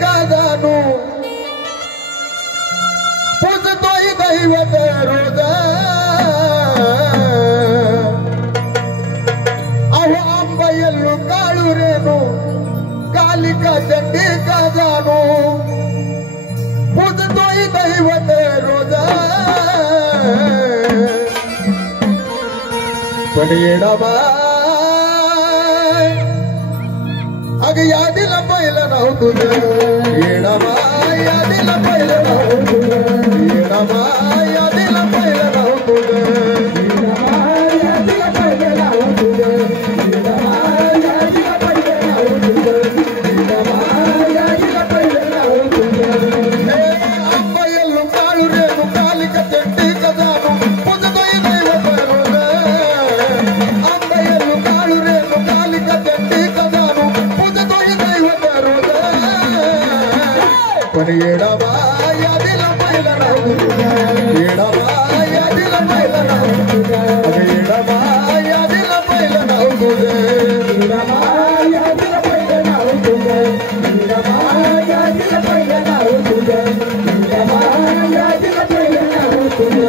का जाणू पूजतोय दैवत रोज अहो आंबयल्लू काळू रेणू कालिका चंडी का जाणू पूजतोय दैवत रोज पण येडाबाई अग यादीला पहिलं नाव तुझं येडाबाई यादीला पहिलं नाव तुझं येडाबाई यादीला पहिलं नाव तुझं यादीला पहिलं नाव तुझं येडाबाई यादीला पहिलं नाव तुझं येडाबाई यादीला पहिलं नाव तुझं हे आंबयल्लू काळू रेणू कालिका चंडी का जाणू पूजतोय दैवत रोज आंबयल्लू काळू रेणू कालिका चंडी का जाणू पूजतोय दैवत रोज पण येडाबाई यादीला पहिलं नाव तुझं येडाबाई यादीला पहिलं नाव तुझं येडाबाई यादीला पहिलं नाव तुझं येडाबाई यादीला पहिलं नाव तुझं येडाबाई यादीला पहिलं नाव तुझं येडाबाई यादीला पहिलं नाव तुझं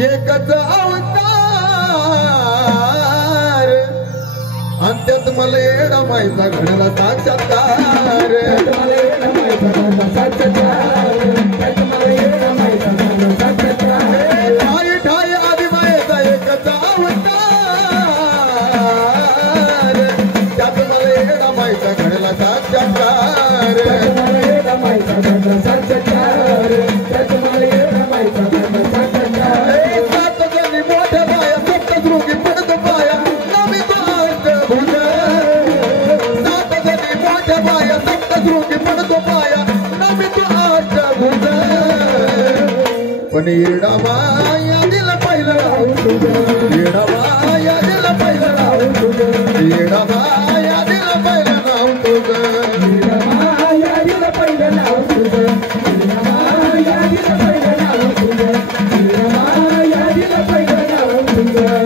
एकच अवतार अंत्यात मला येडा मायचा घडला साक्षात्कार मला येडा मायचा घडला साक्षात्कार मला येडा मायचा घडला साक्षात्कार ठाई ठाई आदि मायेचा एकच अवतार त्यात मला येडा मायचा घडला साक्षात्कार मला येडा मायचा घडला साक्षात्कार त्यात मला येडा मायचा घडला साक्षात्कार पण येडाबाई यादीला पहिलं नाव तुझं येडाबाई यादीला पहिलं नाव तुझं येडाबाई यादीला पहिलं नाव तुझं येडाबाई यादीला पहिलं नाव तुझं येडाबाई यादीला पहिलं नाव तुझं येडाबाई यादीला पहिलं नाव तुझं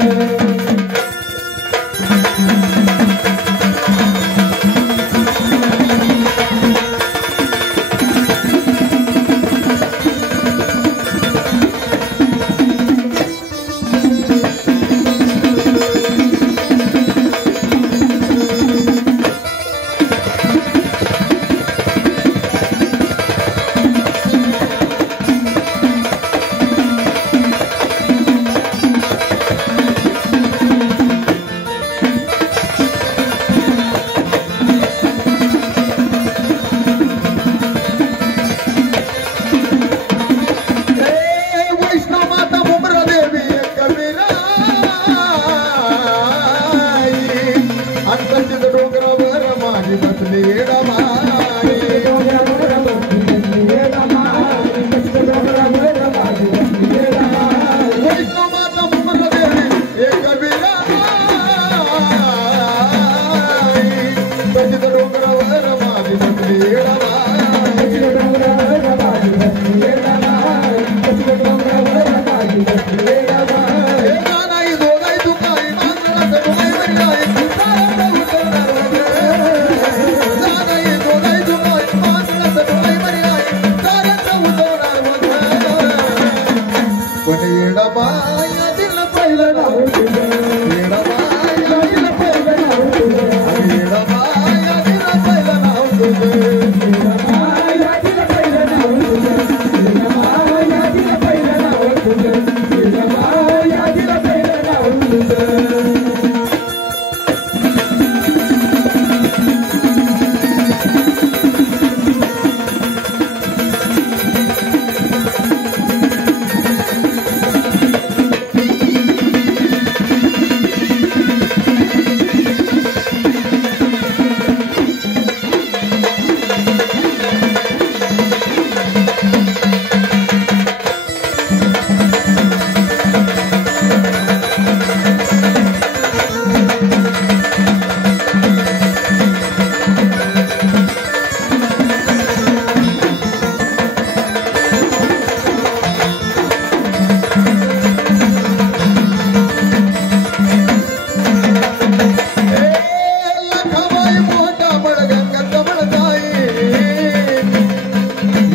बाई मोठा बळगंगा कमळताई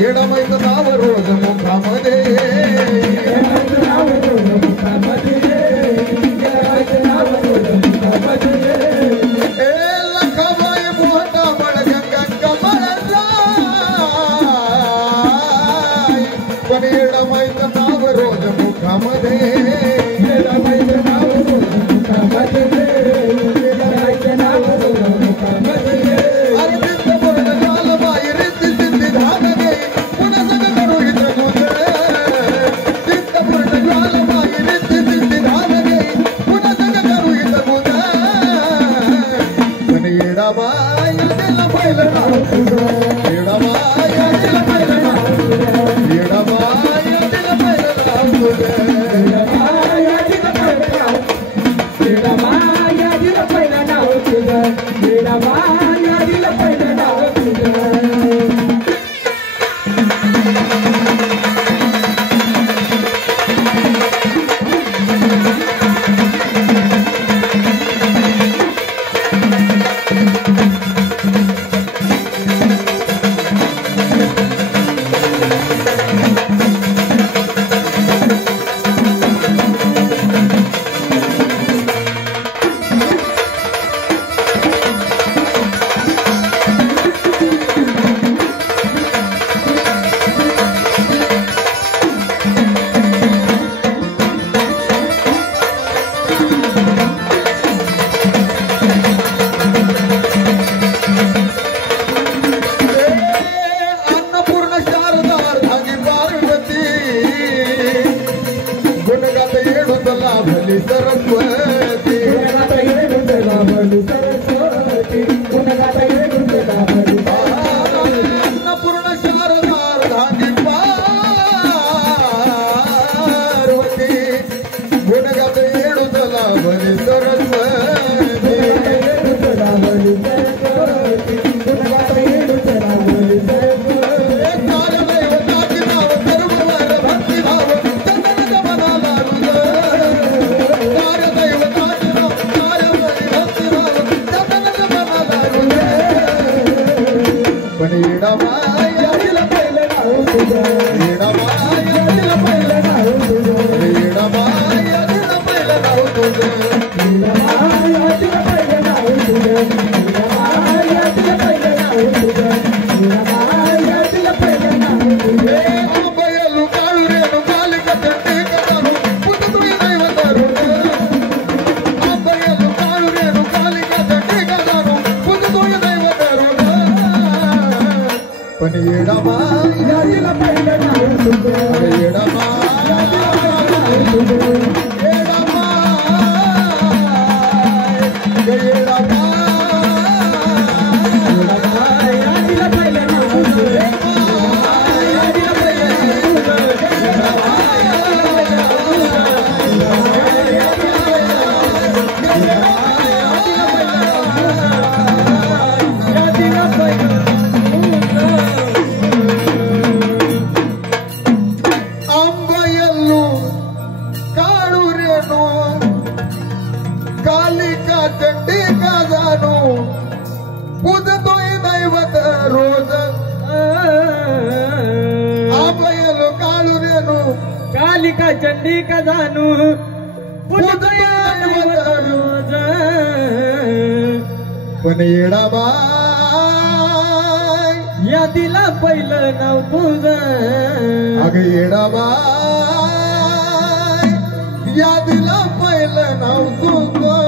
येडामाईचं नाव रोज मुखामध्ये लखाबाई मोठा बळगंगा कमळताई पण येडामाईचं नाव रोज मुखामध्ये कालिका चंडी का जानू रोज पण येडाबाई या दिला पहिलं नाव तुझं अग येडाबाई या दिला पहिलं नाव तुझं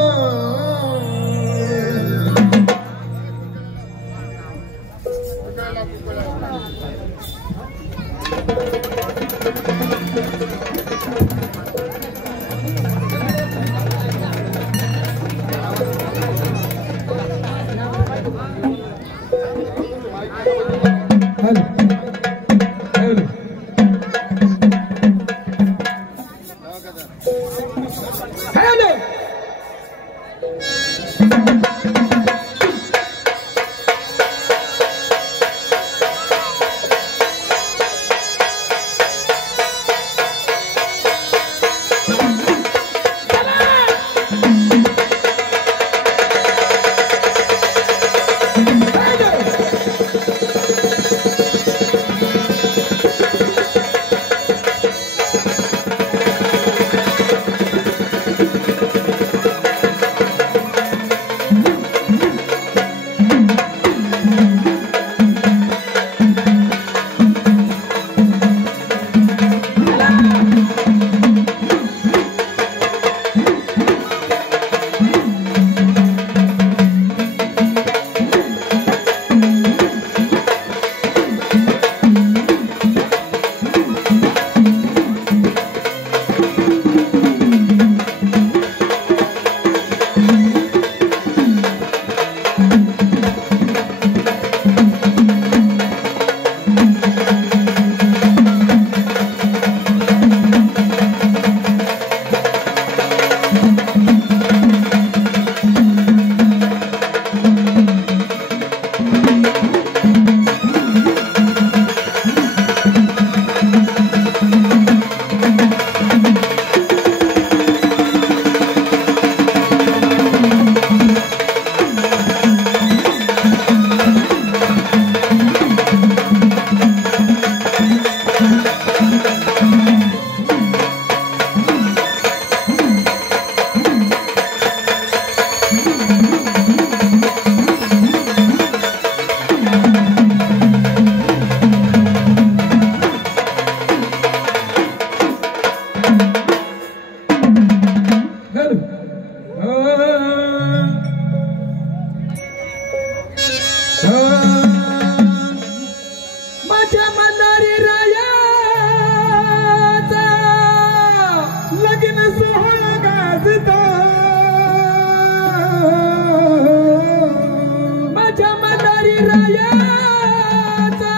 माझ्या मल्हारी रायाचा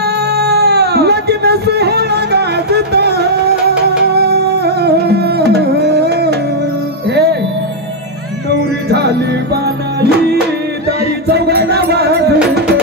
लग्न सोहळा गाजता हे नवरी झाली बानाई दारी चौघाला वाजतो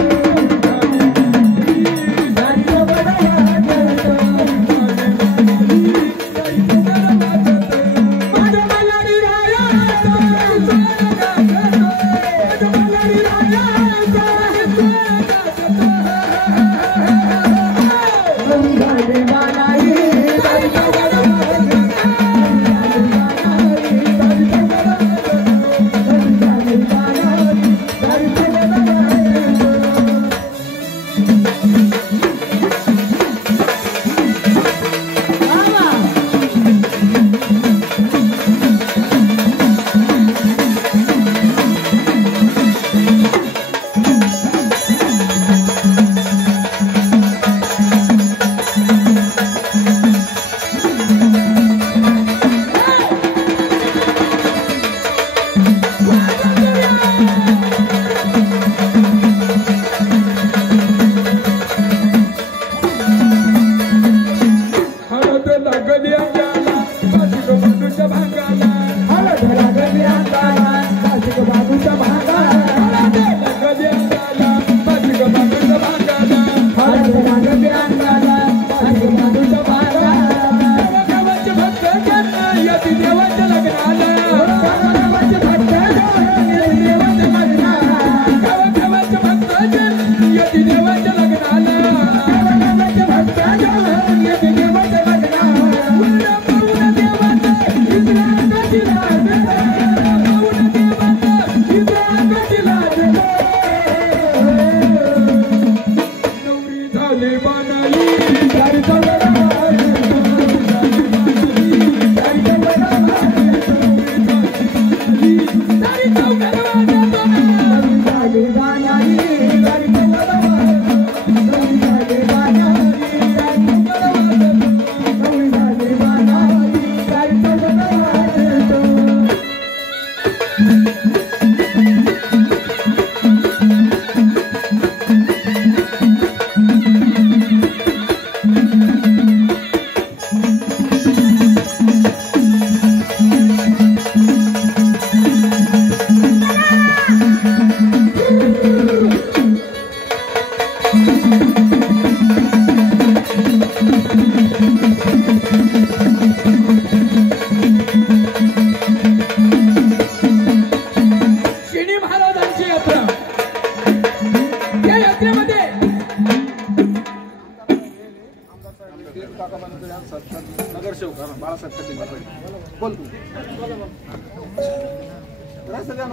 नगरसेवक बाळासाहेब बोल तू.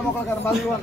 मोकळा करा बाजूला